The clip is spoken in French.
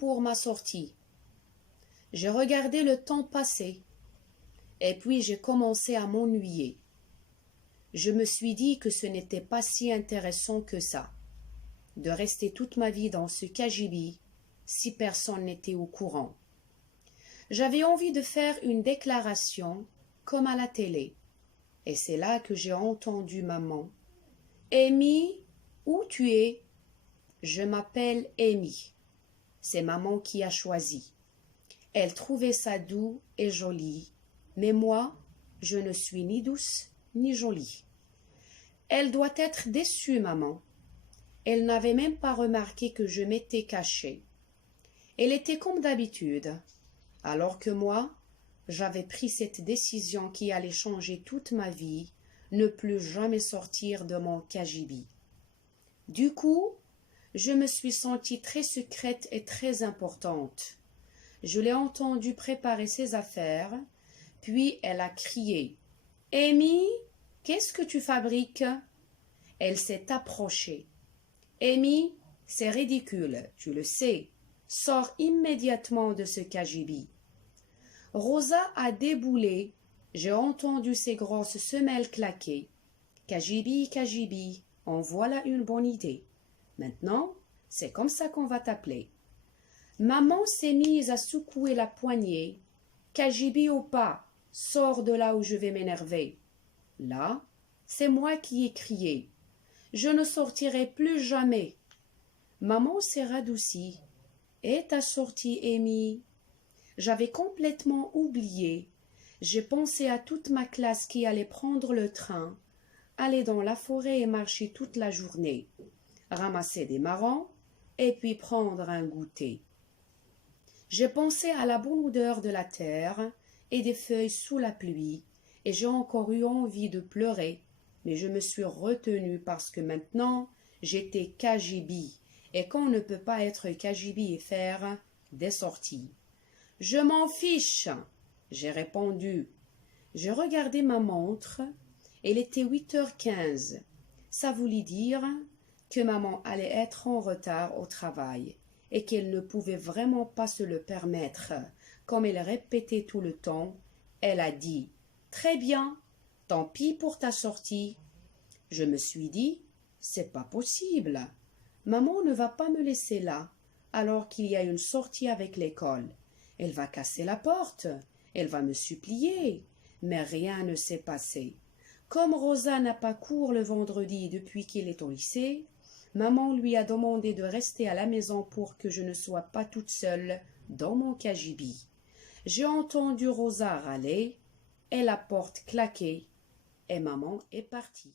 pour ma sortie. J'ai regardé le temps passer, et puis j'ai commencé à m'ennuyer. Je me suis dit que ce n'était pas si intéressant que ça, de rester toute ma vie dans ce cagibi, si personne n'était au courant. J'avais envie de faire une déclaration, comme à la télé, et c'est là que j'ai entendu maman. « Amy, où tu es ?»« Je m'appelle Amy. » C'est maman qui a choisi. Elle trouvait ça doux et joli, mais moi, je ne suis ni douce ni jolie. Elle doit être déçue, maman. Elle n'avait même pas remarqué que je m'étais cachée. Elle était comme d'habitude, alors que moi, j'avais pris cette décision qui allait changer toute ma vie, ne plus jamais sortir de mon cagibi. Du coup, je me suis sentie très secrète et très importante. Je l'ai entendue préparer ses affaires, puis elle a crié « Amy, qu'est-ce que tu fabriques ?» Elle s'est approchée. « Amy, c'est ridicule, tu le sais. Sors immédiatement de ce cagibi. » Rosa a déboulé. J'ai entendu ses grosses semelles claquer. « Cagibi, cagibi, en voilà une bonne idée. Maintenant, c'est comme ça qu'on va t'appeler. » Maman s'est mise à secouer la poignée. « Cagibi au pas, sors de là où je vais m'énerver. » Là, c'est moi qui ai crié. « Je ne sortirai plus jamais. » Maman s'est radoucie. « Et t'as sorti, Amy ?» J'avais complètement oublié. J'ai pensé à toute ma classe qui allait prendre le train, aller dans la forêt et marcher toute la journée, ramasser des marrons et puis prendre un goûter. J'ai pensé à la bonne odeur de la terre et des feuilles sous la pluie, et j'ai encore eu envie de pleurer, mais je me suis retenue parce que maintenant j'étais cagibi, et qu'on ne peut pas être cagibi et faire des sorties. « Je m'en fiche !» j'ai répondu. J'ai regardé ma montre. Il était 8h15. Ça voulait dire que maman allait être en retard au travail et qu'elle ne pouvait vraiment pas se le permettre. Comme elle répétait tout le temps, elle a dit « Très bien, tant pis pour ta sortie. » Je me suis dit « C'est pas possible. Maman ne va pas me laisser là alors qu'il y a une sortie avec l'école. Elle va casser la porte, elle va me supplier. » Mais rien ne s'est passé. Comme Rosa n'a pas cours le vendredi depuis qu'il est au lycée, maman lui a demandé de rester à la maison pour que je ne sois pas toute seule dans mon cagibi. J'ai entendu Rosa râler et la porte claquer, et maman est partie.